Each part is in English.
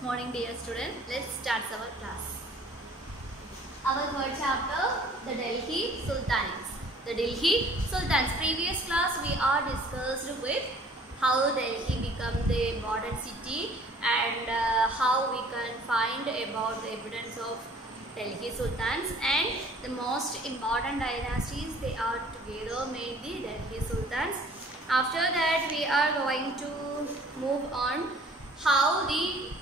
Morning dear student, let's start our class. Our third chapter, the Delhi Sultanates. The Delhi Sultans. Previous class we are discussed with how Delhi become the modern city and how we can find about the evidence of Delhi Sultans, and the most important dynasties they are together made the Delhi Sultans. After that we are going to move on how the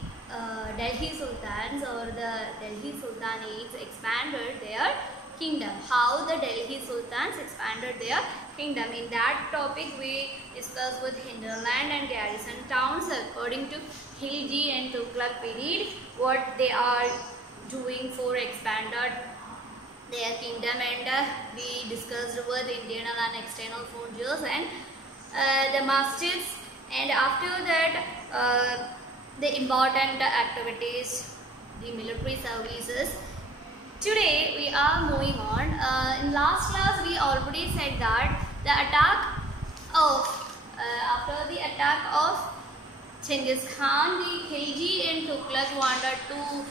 Delhi Sultans or the Delhi Sultanates expanded their kingdom. How the Delhi Sultans expanded their kingdom. In that topic we discussed with hinterland and garrison towns according to Khilji and Tughlaq period, what they are doing for expanded their kingdom, and we discussed with internal and external frontiers and the masjids, and after that the important activities, the military services. Today we are moving on. In last class we already said that the attack of after the attack of Genghis Khan, the Khilji and Tughlaq wanted to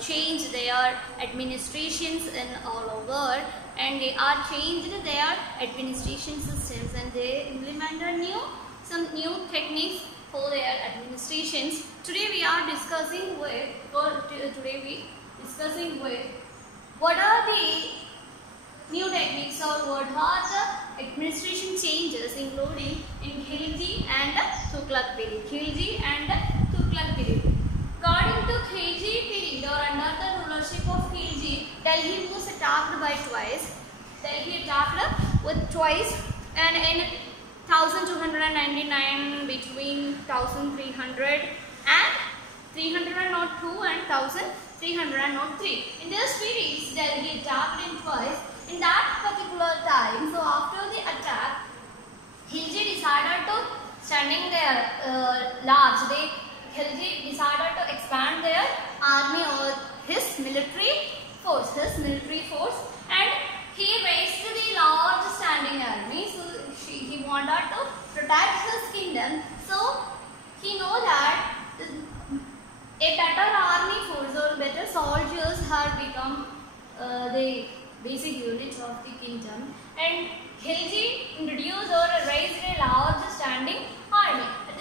change their administrations in all over, and they are changed their administration systems, and they implemented some new techniques for their administrations. Today we are discussing with what are the new techniques or what are the administration changes including in Khilji and Tughlaq period. Khilji and Tughlaq period. According to Khilji period or under the rulership of Khilji, Delhi was attacked by twice. Delhi attacked with twice, and in 1299 between 1300 and 302 and 1303. In this period, Delhi attacked in twice. In that particular time, so after the attack, Khilji decided to standing there large. Khilji decided to expand their army or his military force, and he raised the large standing army. So he wanted to protect his kingdom. So he know that a better army force or better soldiers have become the basic unit of the kingdom, and Khilji introduced or raised a large standing army. At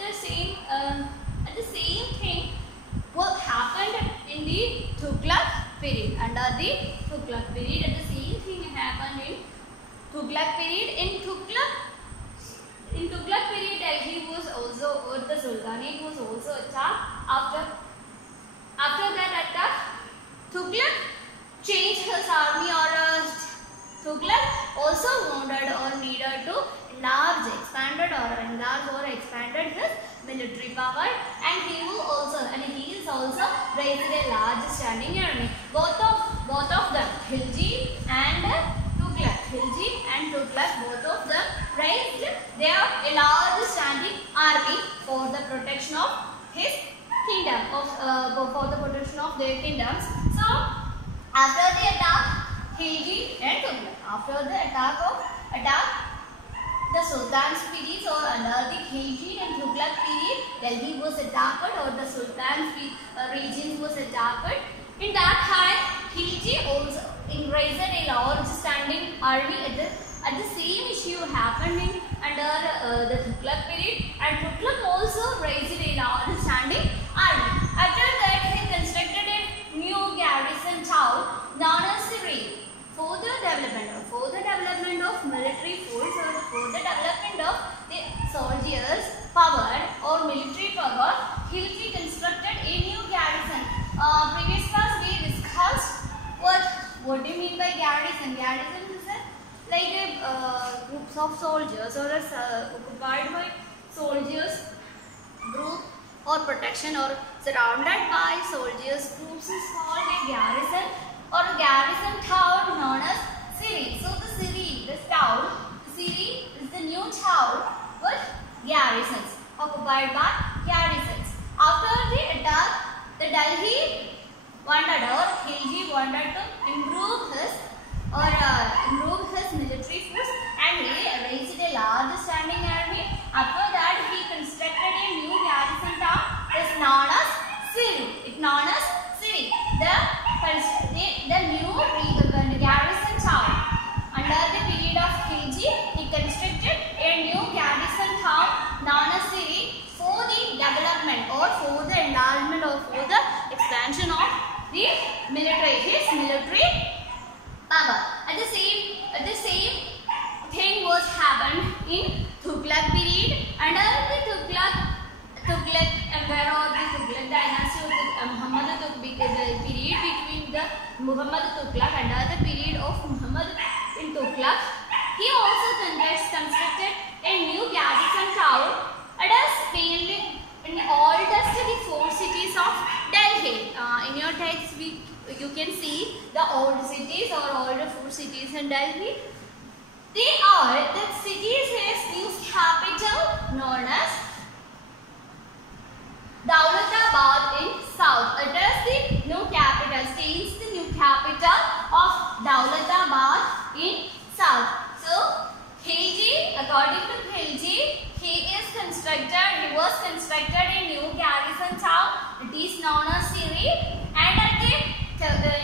the same thing what happened in the Tughlaq period. Under the Tughlaq period, at the same thing happened in Tughlaq period. In Tughlaq period, Delhi was also, or the Sultanate was also attacked. After that attack, Tughlaq changed his army, or Tughlaq also wanted or needed to expanded his military power, and he is also raised a large standing army. Both of them, Khilji and Tughlaq, both of them raised a large standing army for the protection of his kingdom, for the protection of their kingdoms. So after the attack, Khilji and Tughlaq, after the attack the Sultan's period, or under the Khilji and Tughlaq period, Delhi was attacked, or the Sultan's regions was attacked. In that time, Khilji also raised a large standing army. At the same issue happened in under the Tughlaq period, and Tughlaq also raised a large standing army. After that, he constructed a new garrison town known as Siri. For the development of military force, or for the development of the soldiers' power or military power, Khilji constructed a new garrison. Previous class we discussed what do you mean by garrison? Garrison is a groups of soldiers, or occupied by soldiers group, or protection or surrounded by soldiers groups is called a garrison, or a garrison town known as Siri. So the Siri is the new town with garrisons, occupied by garrisons. After the attack, the Delhi wanted, or Khilji wanted to improve his military force, and he raised a large standing army. After that, he constructed a new garrison town is known as Siri. the Muhammad Tughlaq, under the period of Muhammad bin Tughlaq, he also constructed a new garrison town. It is mainly in oldest the 4 cities of Delhi. In your text, you can see the old cities or older 4 cities in Delhi. The cities has new capital known as Daulatabad in south. It is the new capital, stays the new capital of Daulatabad in south. So, Khilji, according to Khilji, he was constructed a new garrison town. It is known as Siri, and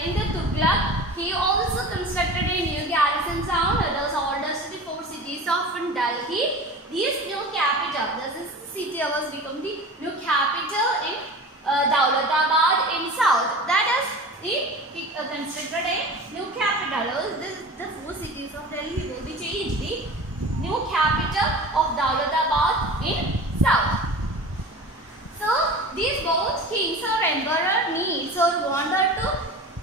in the Tughlaq, he also constructed a new garrison town. It was oldest of the 4 cities of Delhi. This new capital, this is the city was become the new capital in Daulatabad in south. That is, he constructed a new capital. The 4 cities of Delhi will be changed. The new capital of Daulatabad in south. So these both kings or emperor needs or wanted to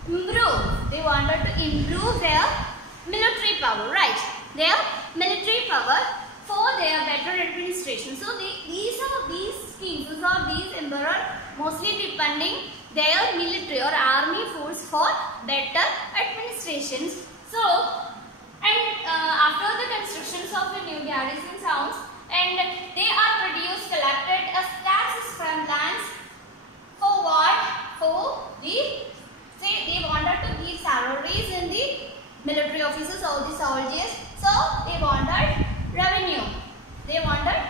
improve. They wanted to improve their military power, right? Their military power for their better administration. So these kings or these emperor mostly depending their military or army force for better administrations. So, and after the constructions of the new garrison towns, and they are collected as taxes from lands for what? For the, say they wanted to give salaries in the military officers or the soldiers, so they wanted revenue. They wanted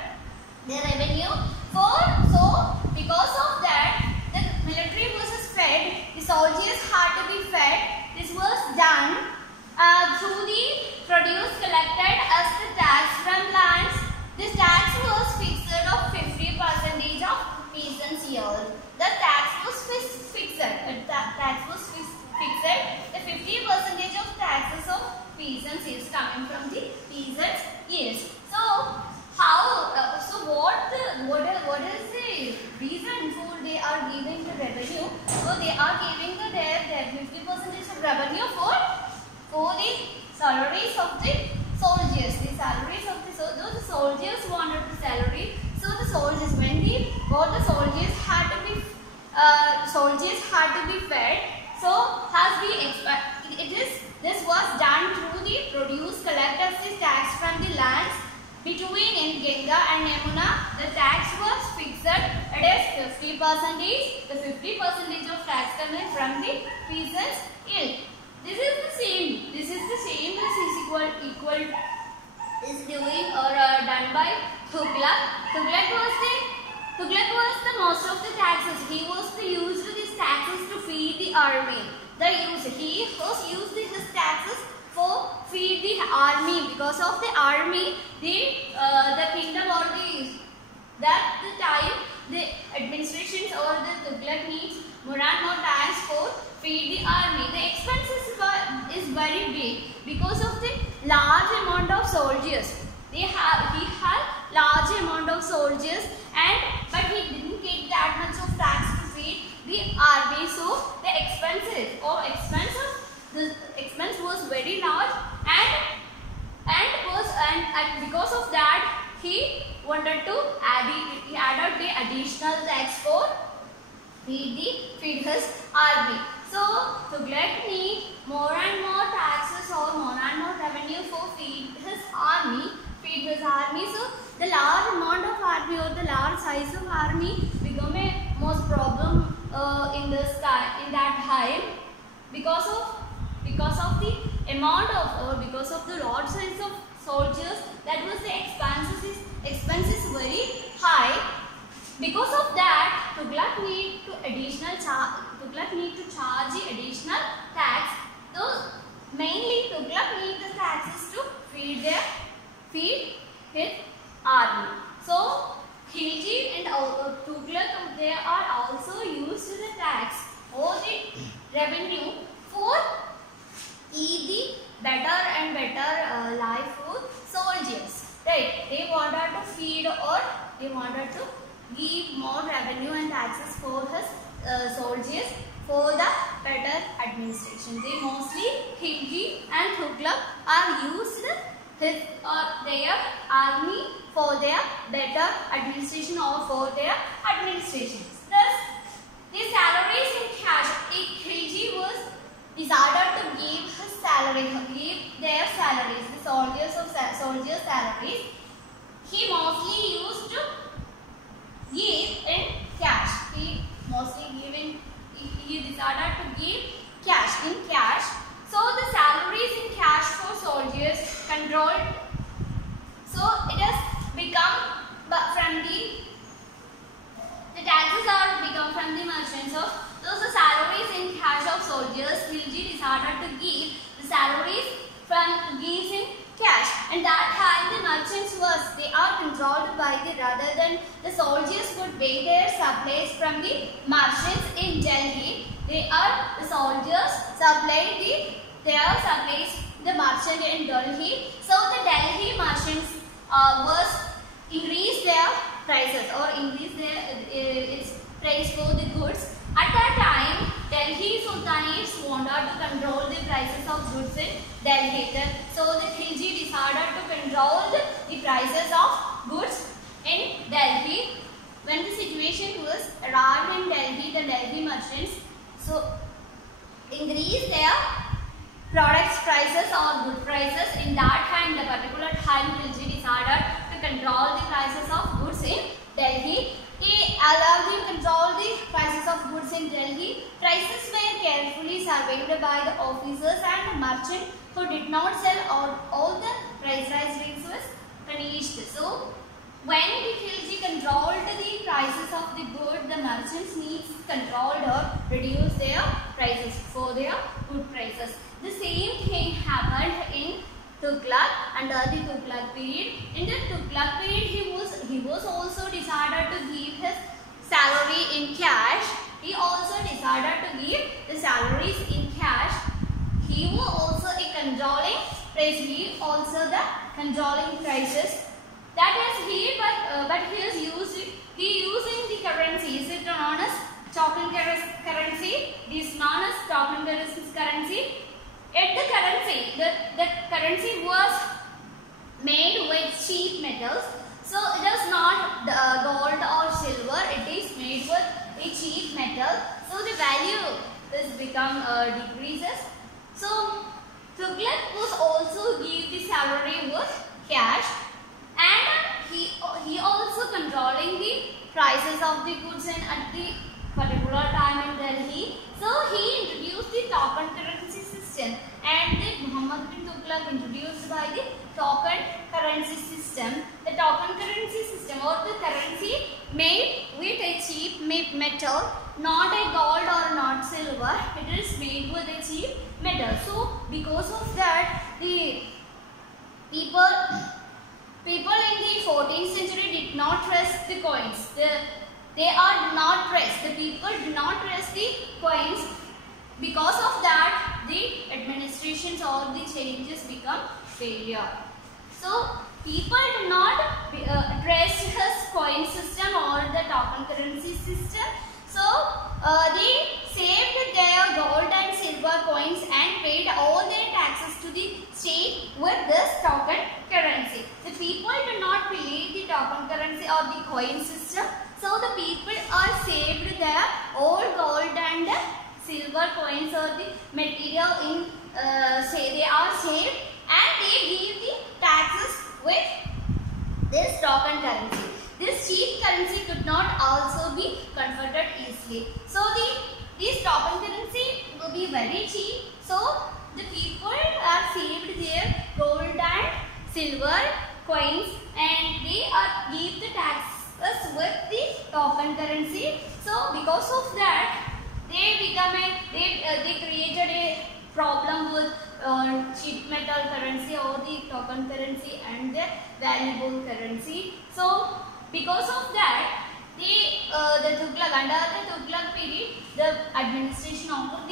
the revenue for, so because of that the military was fed, the soldiers had to be fed. This was done through the produce collected as the tax from lands. This tax was fixed of 50% of peasants' yield. The tax was fixed. The 50% of taxes of peasants is coming from the peasants' yields. So how? What is the reason for they are giving the revenue? So they are giving their 50% of revenue for the salaries of the soldiers. The salaries of the soldiers wanted the salary. So the soldiers, when the soldiers had to be fed. So this was done through the produce collected as the tax from the lands between in Ganga and Yamuna. The tax was fixed. It is 50%. The 50% of tax coming from the peasants' yield. This is the same. This is equal is doing or done by Tughlaq. Tughlaq was the most of the taxes. He was used these taxes to feed the army. He was used these taxes for feed the army. Because of the army, the kingdom or the time the administrations or the Tughlaq needs more and more tax for feed the army. The expenses is very big because of the large amount of soldiers. He had large amount of soldiers, but he didn't get that much of tax to feed the army. So the expense was very large, and because of that he wanted to added the additional tax for feed his army. So Tughlaq need more and more taxes or more and more revenue for feed his army. So the large amount of army or the large size of army become a most problem in that time because of the amount of or because of the large size of soldiers. That was the expenses very high. Because of that, Tughlaq need to charge the additional tax. So mainly Tughlaq need the taxes to feed his army. So Khilji and Tughlaq, they are also used the tax or the revenue for the better and better life for soldiers. Right? They wanted to feed or they wanted to give more revenue and taxes for his soldiers for the better administration. They mostly Khilji and Tughlaq are used his or their army for their better administration or for their administrations. Thus, the salaries in cash. Khilji was decided to give his salary, give their salaries, the soldiers' salaries. He mostly used to give in cash. He decided to give cash in cash. So the salaries in cash for soldiers controlled. So it has become from the taxes are become from the merchants. So those the salaries in cash of soldiers, Khilji decided to give the salaries from gives in cash. And that time the merchants they are controlled by rather than the soldiers would pay their supplies from the merchants in Delhi. The soldiers supplied their supplies the merchant in Delhi. So the Delhi merchants increase their prices or increase their its price for the goods. At that time, Delhi Sultanates wanted to control the prices of goods in Delhi. So the Khilji decided to control the prices of goods in Delhi. When the situation was arrived in Delhi, the Delhi merchants increase their products prices or good prices. In that time, the particular time, Khilji decided to control the prices of goods in Delhi. He allowed him to control the prices of goods in Delhi. Prices were carefully surveyed by the officers and the merchant who did not sell all the price rates was punished. So, when the Khilji controlled the prices of the good, the merchants needs controlled or reduced their prices for their good prices. The same thing happened in Tughlaq under the Tughlaq period. In the Tughlaq period, he was also decided to give his salary in cash. He also decided to give the salaries in cash. He was also a controlling price. He also the controlling prices. That is he, but he using the currency. Is it known as token currency? It is known as token currency. Yet the currency was made with cheap metals. So it is not gold or silver. It is made with a cheap metal. So the value is become decreases. So Tughlaq was also give the salary with cash, and he also controlling the prices of the goods and at the particular time in Delhi. So he introduced the token currency system, and the Muhammad bin Tughlaq introduced by the token currency system. The token currency system or the currency made with a cheap metal, not a gold or not silver. It is made with a cheap metal. So because of that, the people in the 14th century did not trust the coins. They are not trust. The people do not trust the coins. Because of that, the administrations or the changes become failure. So people do not trust his coin system or the token currency system. So they saved their gold and silver coins and paid all their taxes to the state with this token currency. The people do not believe the token currency or the coin system. So the people are saved their old gold and silver coins or the material in they are saved, and they give the taxes with this token currency. This cheap currency could not also be converted easily. So this token currency will be very cheap. So the people are saved their gold and silver coins, and they are give the taxes with the token currency. So because of that, they created a problem with cheap metal currency or the token currency and the valuable currency. So because of that, the Tughlaq, under the Tughlaq period, the administration of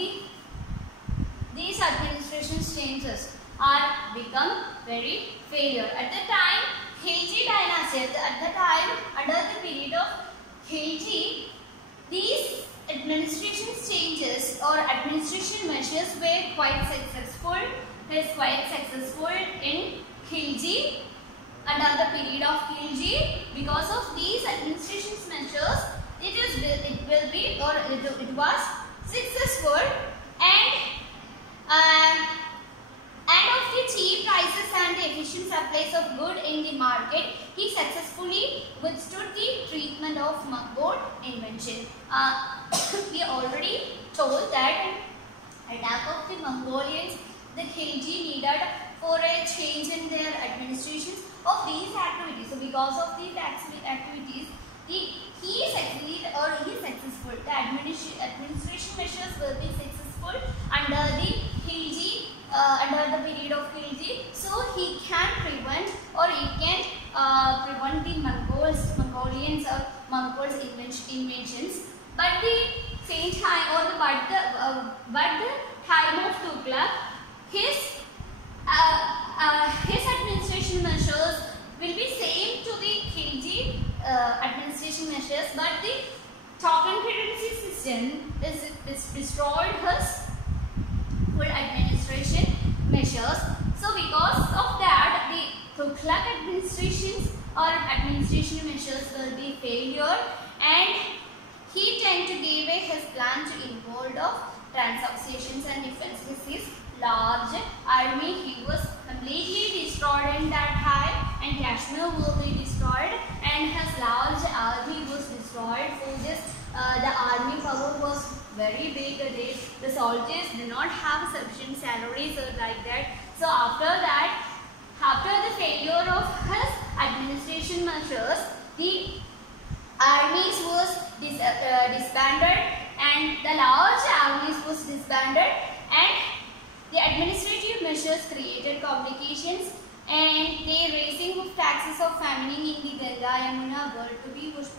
these administration changes are become very failure. At the time, Khilji dynasty, at the time under the period of Khilji, these administration changes quite successful. He is quite successful in Khilji under the period of Khilji. Because of these administration measures, it was successful, and of the cheap prices and the efficient supplies of goods in the market, he successfully withstood the treatment of Mongol invasion. We already told that attack of the Mongolians, the Khilji needed for a change in their administrations of these activities. So because of these activities, he succeeded or he is successful. The administration measures will be successful under the Khilji, under the period of Khilji. So he can prevent or he can prevent the Mongolians or Mongols inventions. But the same time or the time of Tughlaq, his administration measures will be same to the Khilji administration measures, but the token currency system is destroyed his full administration measures. So because of that, the Tughlaq administrations or administration measures will be failure, and he tend to give away his plan to involve of transactions and defenses his large army. He was completely destroyed in that time, and Kashmir will be destroyed, and his large army was destroyed. For this, the army power was very big. The soldiers did not have sufficient salaries or like that. So after that, after the failure of his administration measures, the armies was disbanded, and the large armies was disbanded, and the administrative measures created complications, and the raising of taxes of famine in the Ganga Yamuna were to be pushed,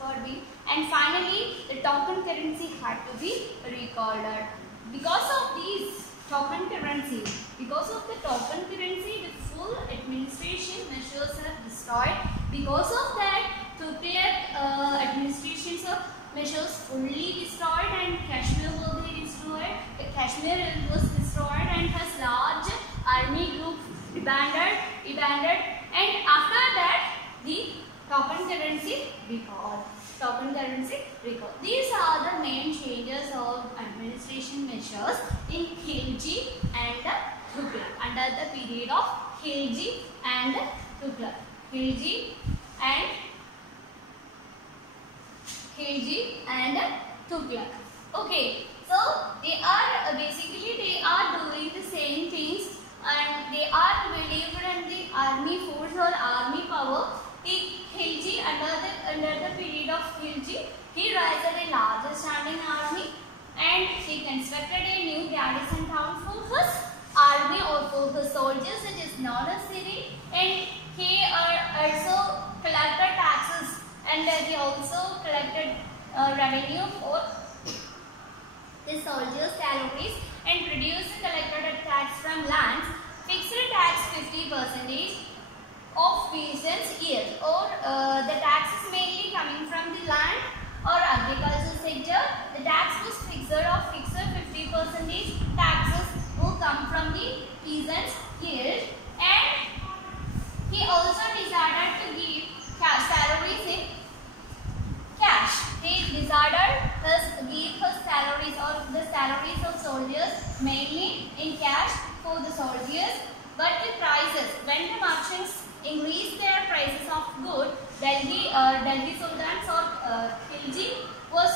and finally the token currency had to be recalled. Because of these token currency, because of the token currency, the full administration measures are destroyed. Because of that, Tughlaq administrations of measures fully destroyed, and Kashmir will be destroyed. Kashmir was destroyed, and his large army group abandoned, and after that the token currency recalled. These are the main changes of administration measures in Khilji and Tughlaq under the period of Khilji and Tughlaq. Khilji and Tughlaq. Okay, so they are doing the same things, and they are believed in the army force or army power. The Khilji under the period of Khilji, he raised a larger standing army, and he constructed a new garrison town for his army or for his soldiers. It is not a city, and he also collected taxes, and he also collected revenue for the soldiers' salaries, and produced and collected a tax from lands, fixed tax 50% of peasants' years, or the tax is mainly coming from the land or agricultural sector. The tax was fixed 50% taxes will come from the peasants' yield, and he also decided to give salaries in cash. He decided to give his salaries or the salaries of soldiers mainly in cash for the soldiers. But the prices, when the merchants increased their prices of goods, Delhi Sultans or Khilji was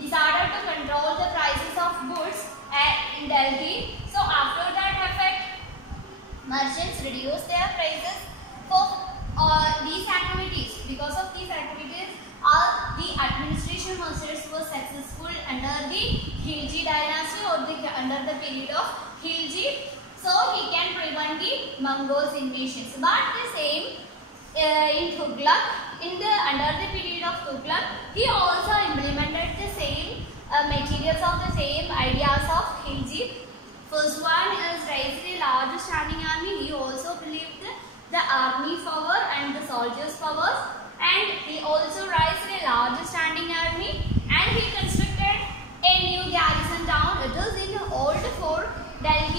decided to control the prices of goods in Delhi. So after that effect, merchants reduced their prices for these activities. Because of these activities, all the administration measures were successful under the Khilji dynasty or under the period of Khilji. So he can prevent the Mongols invasions. But the same in Tughlaq, under the period of Tughlaq, he also implemented the same materials of the same ideas of Khilji. First one is raised a large standing army. He also believed the army power and the soldiers' powers, and he also raised a large standing army, and he constructed a new garrison town. It is in the old fort Delhi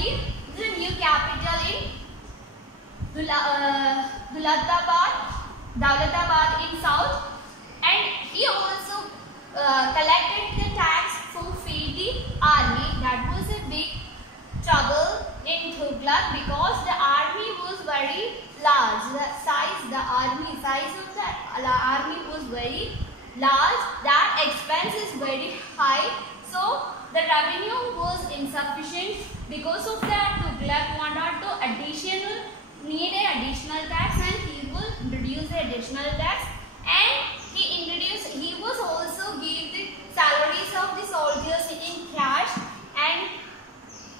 Daulatabad in south, and he also collected the tax to feed the army. That was a big trouble in Tughlaq because the army was very large. The army size of the army was very large. That expense is very high. So the revenue was insufficient. Because of that, Tughlaq wanted to need an additional tax, and he will introduce the additional tax. And he was also give the salaries of the soldiers in cash, and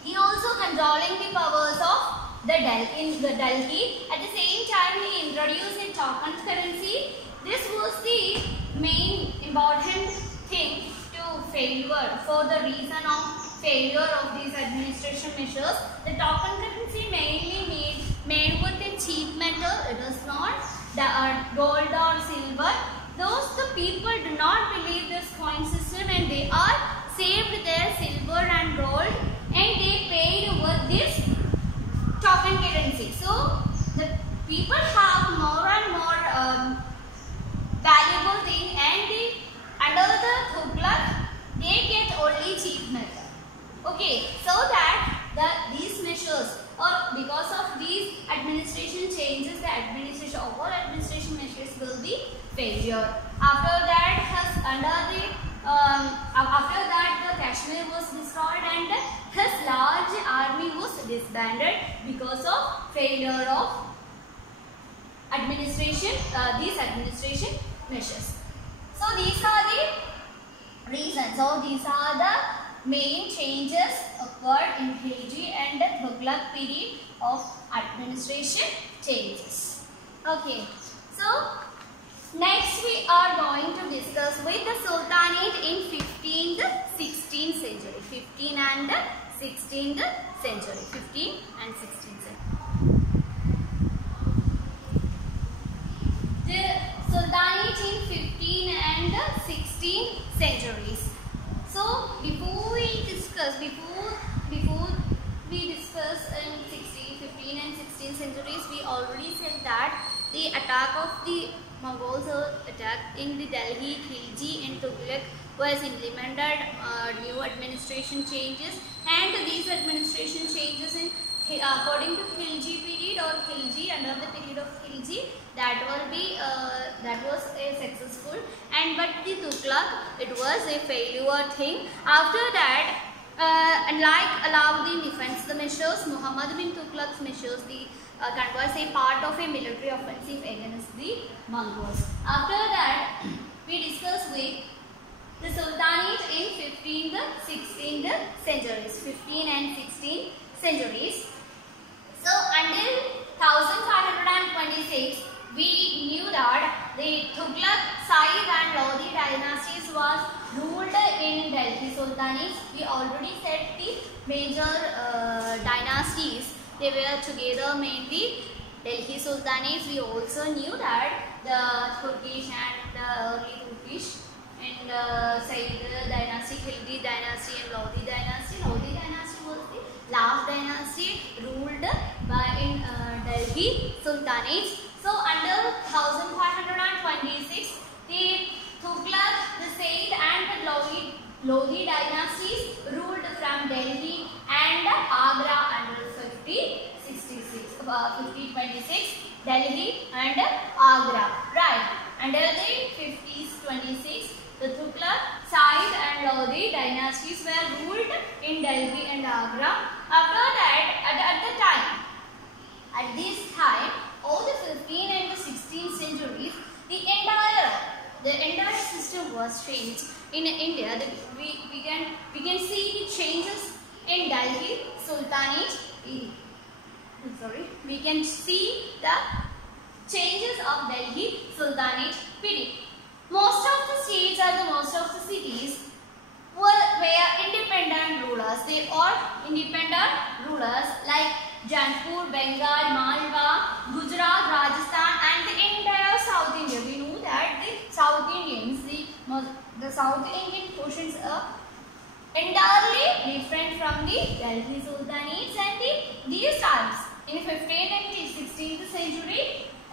he also controlling the powers of the Delhi. At the same time, he introduced a token currency. This was the main important thing to failure, for the reason of failure of these administration measures. The token currency mainly made with a cheap metal. It is not gold or silver. The people do not believe this coin system, and they are saved their silver and gold, and they paid with this token currency. So the people have more and more valuable thing, and under the Tughlaq they get only cheap metal. Okay, so that these measures, or because of these administration changes, all administration measures will be failure. After that, the Kashmir was destroyed, and his large army was disbanded because of failure of these administration measures. So these are the reasons. So these are the main changes occurred in Khilji and the Tughlaq period of administration changes. Okay, so next we are going to discuss with the Sultanate in 15th, 16th century. 15 and 16th century. 15 and 16th century. The Sultanate in 15 and 16th centuries. So before we discuss in 15 and 16th centuries, we already said that the attack of the Mongols attack in the Delhi, Khilji and Tughlaq was implemented new administration changes, and these administration changes according to Khilji period or Khilji, under the period of Khilji, that was a successful, but the Tughlaq, it was a failure thing. After that, unlike Alauddin defends the measures, Muhammad bin Tughlaq's measures, the was a part of a military offensive against the Mongols. After that, we discuss with the Sultanate in 15th, 16th centuries. 15 and 16th centuries. So until 1526, we knew that the Tughlaq, Sayyid and Lodi dynasties was ruled in Delhi Sultanates. We already said the major dynasties, they were together mainly Delhi Sultanates. We also knew that the Turkish and the early Turkish and Sayyid dynasty, Khilji dynasty and Lodi dynasty. Lodi dynasty was the last dynasty ruled by Delhi Sultanates. So under 1526, the Tughlaq, the Sayyid and the Lodi dynasties ruled from Delhi and Agra under 1526, Delhi and Agra. Right. Under the 1526, the Tughlaq, Sayyid and Lodi dynasties were ruled in Delhi and Agra. After that, at this time, all the 15th and the 16th centuries, the entire system was changed in India. We can see the changes in Delhi Sultanate. We can see the changes of Delhi Sultanate period. Most of the states and most of the cities were independent rulers. They are independent rulers like Jaipur, Bengal, Malwa, Gujarat, Rajasthan and the entire South India. We know that the South Indians, the South Indian portions are entirely different from the Delhi Sultanates, and these times in 15th and 16th century,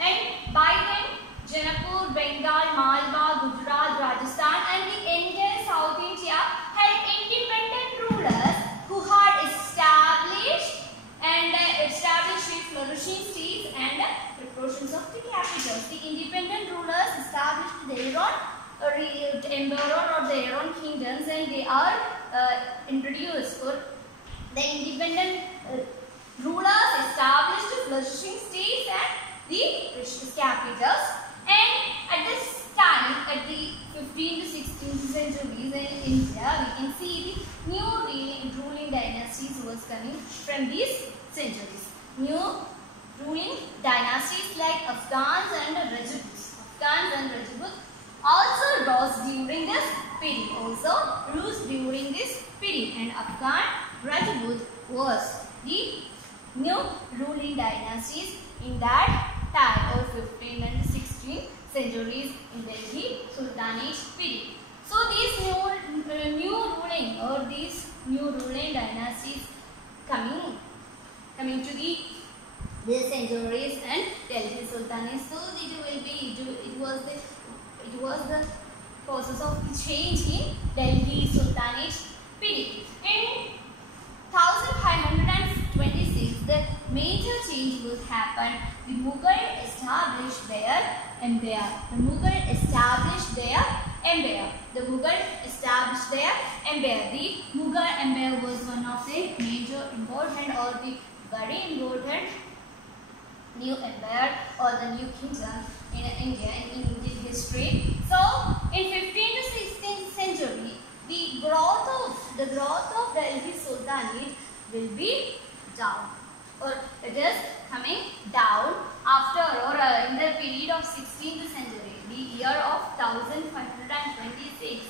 and by then Jaipur, Bengal, Malwa, Gujarat, Rajasthan and the entire South India had independent rulers who had established flourishing states and proportions of the capitals. The independent rulers established their own empire or their own kingdoms, and they are introduced, or the independent rulers established flourishing states and the richest capitals. And at this time, at the 15th to 16th centuries in India, we can see the new ruling dynasties was coming from these centuries. New ruling dynasties like Afghans and Rajputs. Afghans and Rajputs also rose during this period. And Afghan Rajput was the new ruling dynasties in that time, or 15th and 16th centuries in Delhi Sultanate period. So these new ruling dynasties coming to these centuries and Delhi Sultanate. So it was the process of change in Delhi Sultanate period. In 1526, the major change will happen. The Mughal established their empire. The Mughal established their empire. The Mughal Empire was one of the major important, or the very important new empire or the new kingdom in India in Indian history. So in 15th to 16th century, the growth of Delhi Sultanate will be down, or it is coming down after, or in the period of 16th century, the year of 1526.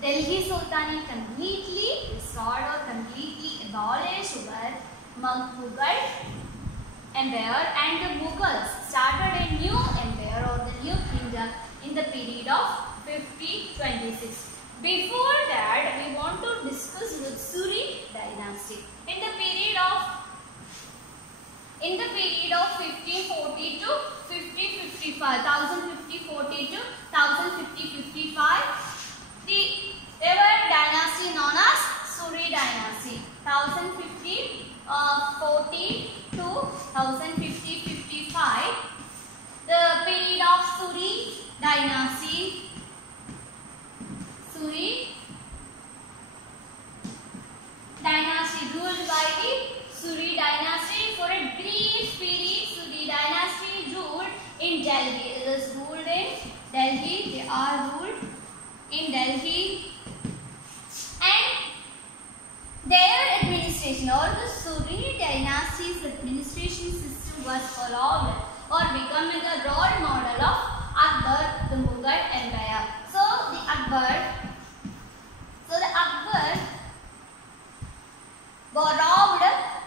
Delhi Sultanate completely restored or completely abolished Mughal Empire, and the Mughals started a new empire or the new kingdom in the period of 1526. Before that, we want to discuss the Suri dynasty. In the period of 1540 to 1555, 1050-40 to 1050-55, there were dynasty known as Suri dynasty. 1050-40 to 1050-55, the period of Suri dynasty. Ruled by the Suri dynasty. For a brief period, Suri dynasty ruled in Delhi. It is ruled in Delhi. They are ruled in Delhi, and their administration, or the Suri dynasty's administration system, was followed or becoming a role model of Akbar, the Mughal Empire. So the Akbar borrowed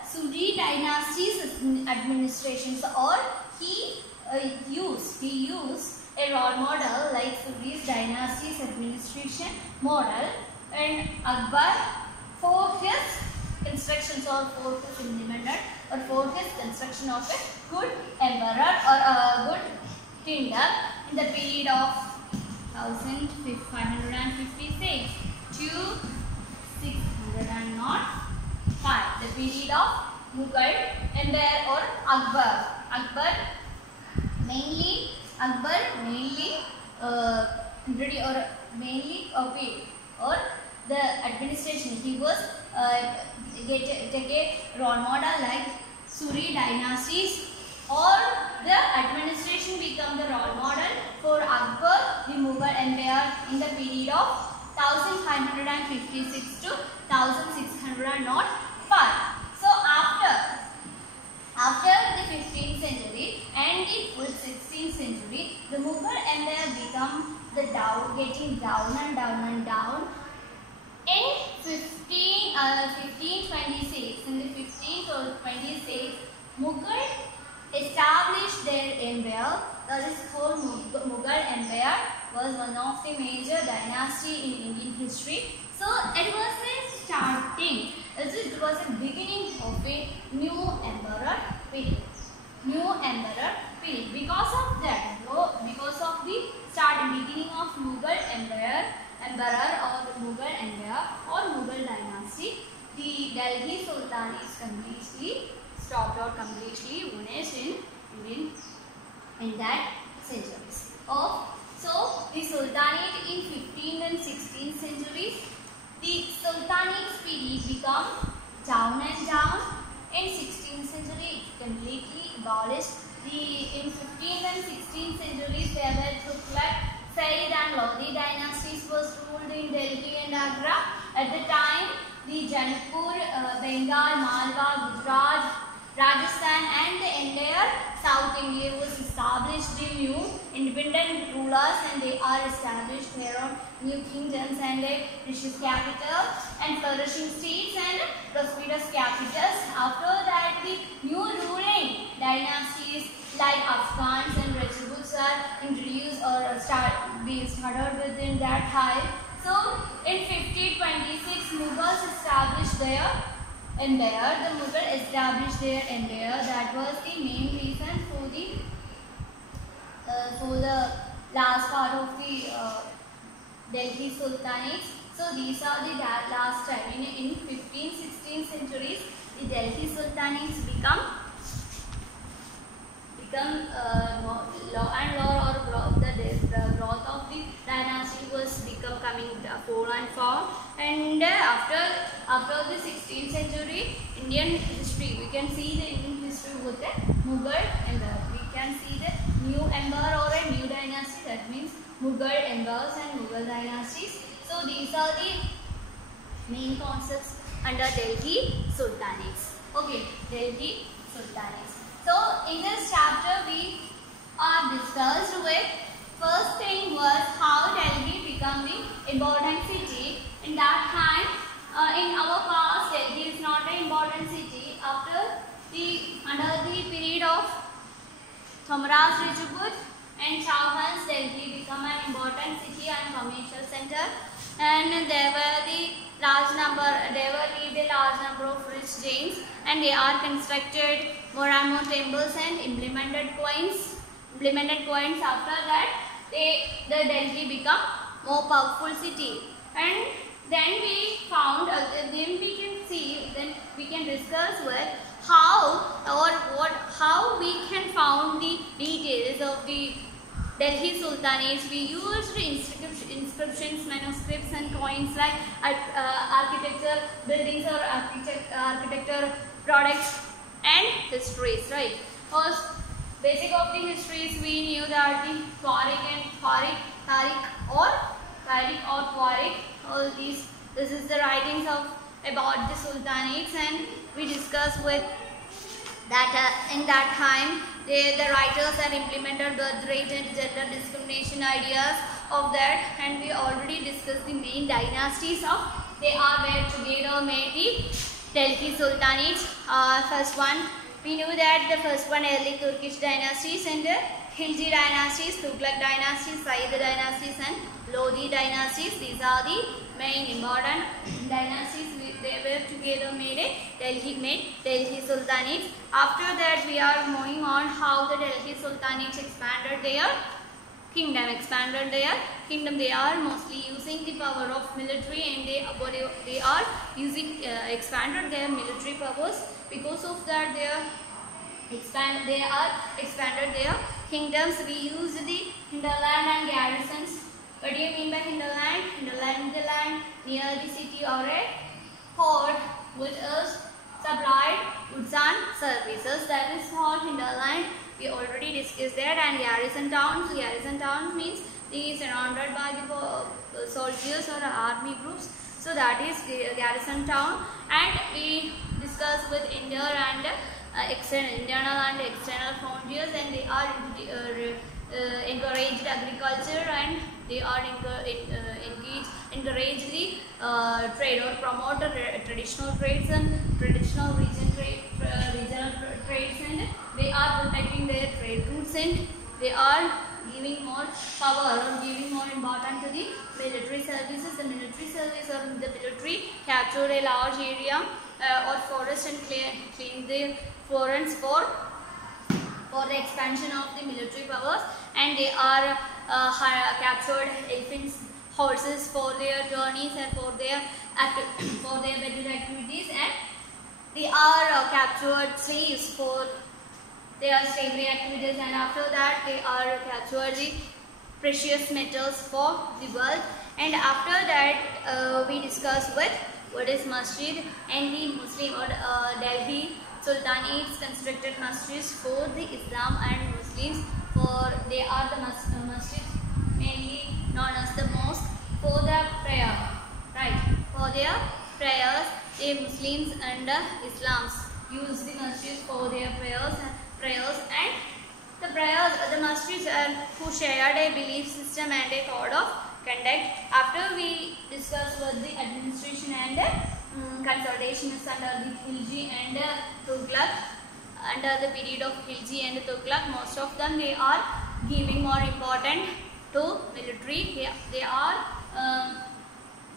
Suri dynasty's administrations, or he used a role model like Suri dynasty's administration model, and Akbar, for his constructions or for his implemented or for his construction of a good emperor or a good kingdom in the period of 1556 to 605, the period of Mughal Empire or Akbar. Akbar mainly or the administration. He was take a role model like Suri dynasties, or the administration become the role model for Akbar, the Mughal Empire, in the period of 1556 to 1605. So after the 15th century and the full 16th century, the Mughal Empire become getting down and down. In 1526, in the 1526, Mughal established their empire. That is called Mughal Empire. Was one of the major dynasty in Indian history. So it was a starting. It was a beginning of a new emperor period. Because of that, because of the beginning of Mughal emperor or Mughal empire or Mughal dynasty, the Delhi Sultanate is completely stopped or completely vanished in that centuries. So the Sultanate in 15th and 16th centuries, the Sultanate's period become down and down. In 16th century, it completely abolished. In 15th and 16th centuries, there were Tughlaq, Sayyid and Lodi dynasties was ruled in Delhi and Agra. At the time, the Janapur, Bengal, Malwa, Gujarat, Rajasthan and the entire South India was established in new independent rulers, and they are established their own new kingdoms and a precious capital and flourishing states and prosperous capitals. After that, the new ruling dynasties like Afghans and Rajputs are introduced or started within that time. So in 1526, Mughals established their empire. The Mughal established their empire. That was the main reason for the last part of the Delhi Sultanates. So these are the last time. In 15th, 16th centuries, the Delhi Sultanates become law and law, or the growth of the dynasty was coming full and form. And after the 16th century, Indian history, we can see the Indian history with the Mughal empire. We can see the new empire or a new dynasty, that means Mughal empires and Mughal dynasties. So these are the main concepts under Delhi Sultanates. Okay, Delhi Sultanates. So in this chapter we are discussed with, first thing was how Delhi became the important city. In that time, in our past, Delhi is not an important city. Under the period of Thamraz Rajput and Chauhans, Delhi became an important city and commercial center. And there were the large number of rich Jains, and they are constructed more and more temples and implemented coins. After that, the Delhi become more powerful city. And then we can discuss with how we can found the details of the Delhi Sultanates. We used inscriptions, manuscripts and coins like architecture, buildings or architecture products and histories, right? First, basic of the histories, we knew that the Tariq or Tariq, all these, this is the writings about the Sultanates, and we discussed with that in that time the writers had implemented birth rate and gender discrimination ideas of that, and we already discussed the main dynasties of they are where together made the Delhi Sultanates. First one, we knew that the first one early Turkish dynasties and the Khilji dynasties, Tughlaq dynasties, Sayyid dynasties and Lodi dynasties. These are the main important dynasties. They were together made Delhi Sultanates. After that, we are moving on how the Delhi Sultanates expanded their kingdom. They are mostly using the power of military, and they are using expanded their military powers. Because of that, they are expanded their kingdoms. We use the hinterland and garrisons. What do you mean by hinterland? Hinterland is the land near the city or a port which is supplied goods and services. That is called hinterland. We already discussed that. And garrison towns. Garrison towns means they are surrounded by the soldiers or army groups. So that is garrison town. And we discussed with internal and external frontiers, and they are encouraged agriculture, and they are encourage the trade or promote traditional trades and traditional regional trades, and they are protecting their trade routes, and they are giving more power or giving more importance to the military services. The military service or the military captured a large area or forest and cleaned the forests for the expansion of the military powers, and they are captured elephants, horses for their journeys and for their military activities, and they are captured slaves for their slavery activities, and after that they are captured the precious metals for the wealth. And after that we discuss with what is masjid, and the Muslim or Delhi Sultanates constructed masjids for the Islam and Muslims, for they are the masjids mainly known as the mosque for the prayer, right? For their prayers, the Muslims and Islams use the masjids for their prayers, and the masjids who shared a belief system and a code of conduct. After we discuss what the administration and consultation is under the Khilji and Tughlaq, under the period of Khilji and Tughlaq, most of them they are giving more importance to military. They are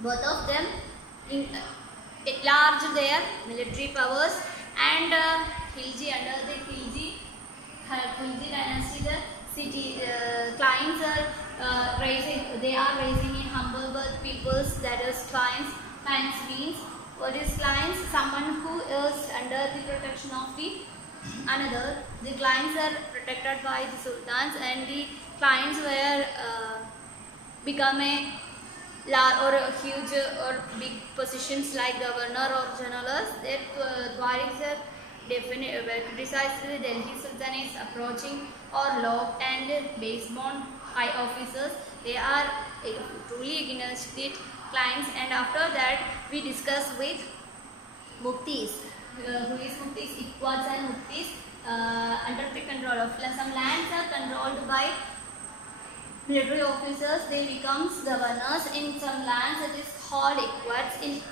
both of them enlarge their military powers, and Khilji, under the Khilji dynasty, the city clients are raising in humble birth peoples, that is clients. Clients means, what is clients? Someone who is under the protection of the another. The clients are protected by the sultans, and the clients were become a large or a huge or big positions like governor or generals. Their Tuaregs are criticized the Delhi Sultanate's approaching or low and based on high officers. They are truly against the clients. And after that we discuss with Muftis. Who is Muftis? Iqwads and Muftis under the control of some lands are controlled by military officers. They becomes governors. In some lands it is called Iqwads. In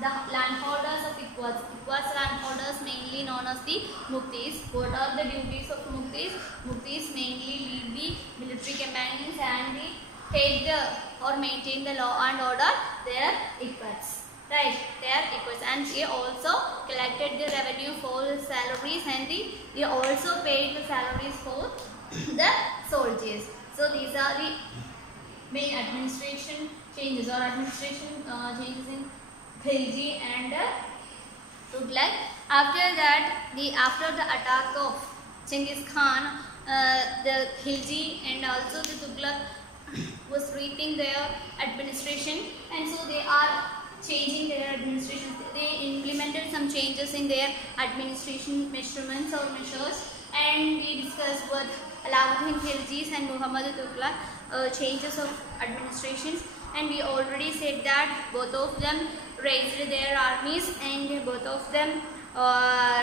the landholders of Iqwads. Iqwads landholders mainly known as the Muftis. What are the duties of Muftis? Muftis mainly lead the military campaigns and they take or maintain the law and order. They are Iqwads. Right, they are Iqwads, and they also collected the revenue for the salaries, and they also paid the salaries for the soldiers. So these are the main administration changes or administration changes in Khilji and Tughlaq. After that, after the attack of Genghis Khan, the Khilji and also the Tughlaq was reaping their administration, and so they are changing their administration. They implemented some changes in their administration measurements or measures, and we discussed what Alauddin Khilji's and Muhammad Tughlaq changes of administrations. And we already said that both of them raised their armies, and both of them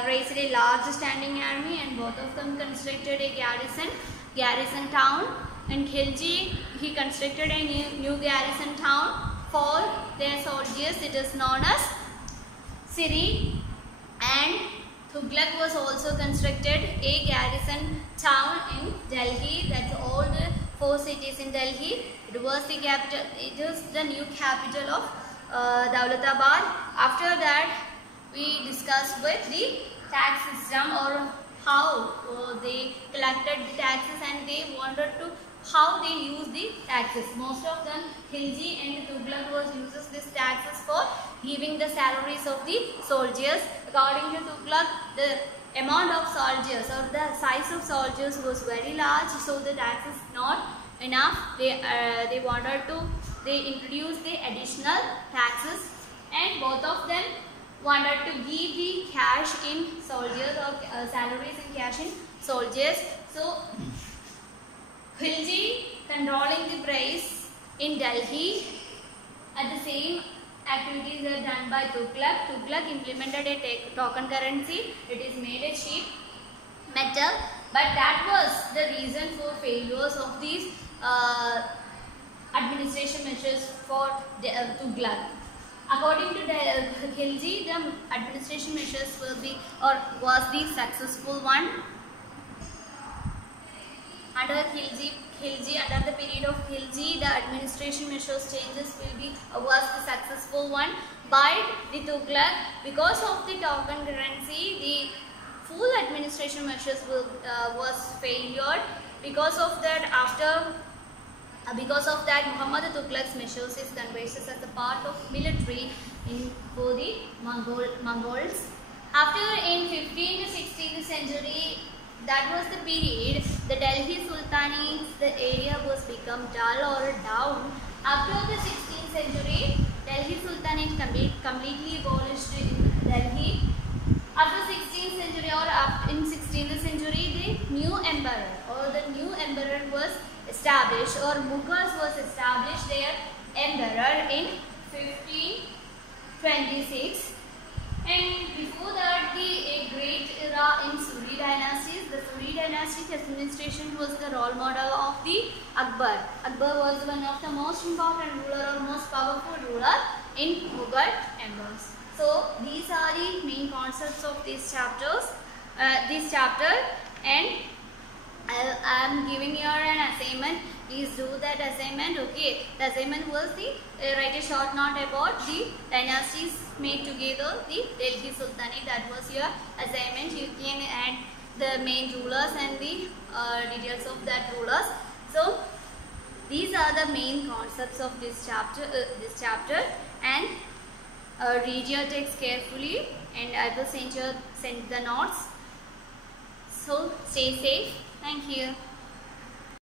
raised a large standing army, and both of them constructed a garrison town. And Khilji, he constructed a new garrison town for their soldiers. It is known as Siri. And Tughlaq was also constructed a garrison town in Delhi. That's all the 4 cities in Delhi. It was the capital. It is the new capital of Daulatabad. After that, we discussed with the tax system, or how they collected the taxes, and they wanted to how they use the taxes. Most of them, Khilji and Tughlaq was uses these taxes for giving the salaries of the soldiers. According to Tughlaq, the amount of soldiers or the size of soldiers was very large, so the tax is not enough. They wanted to introduce the additional taxes, and both of them wanted to give the cash in soldiers or salaries in cash in soldiers. So Khilji controlling the price in Delhi. At the same activities are done by Tughlaq. Tughlaq implemented a token currency. It is made a cheap metal, but that was the reason for failures of these administration measures for Tughlaq. According to Khilji, the administration measures was the successful one. Under Khilji Khilji, under the period of Khilji, the administration measures changes was the successful one by the Tughlaq. Because of the token currency, the full administration measures was failure. Because of that, Muhammad Tughlaq's measures is considered as a part of military for the Mongols. After in 15th to 16th century, that was the period, the Delhi Sultanates, the area was become dull or down. After the 16th century, Delhi Sultanate completely abolished in Delhi. After 16th century or in 16th century, the new emperor was established, or Mughals was established their emperor in 1526. And before that, a great era in Suri dynasties. The Suri dynasty's administration was the role model of the Akbar. Akbar was one of the most important ruler or most powerful ruler in Mughal empires. So these are the main concepts of these chapters. And I am giving you an assignment. Please do that assignment. Okay, the assignment was the write a short note about the dynasties made together the Delhi Sultanate. That was your assignment. You can add the main rulers and the details of that rulers. So these are the main concepts of this chapter. And read your text carefully, and I will send the notes. So stay safe. Thank you.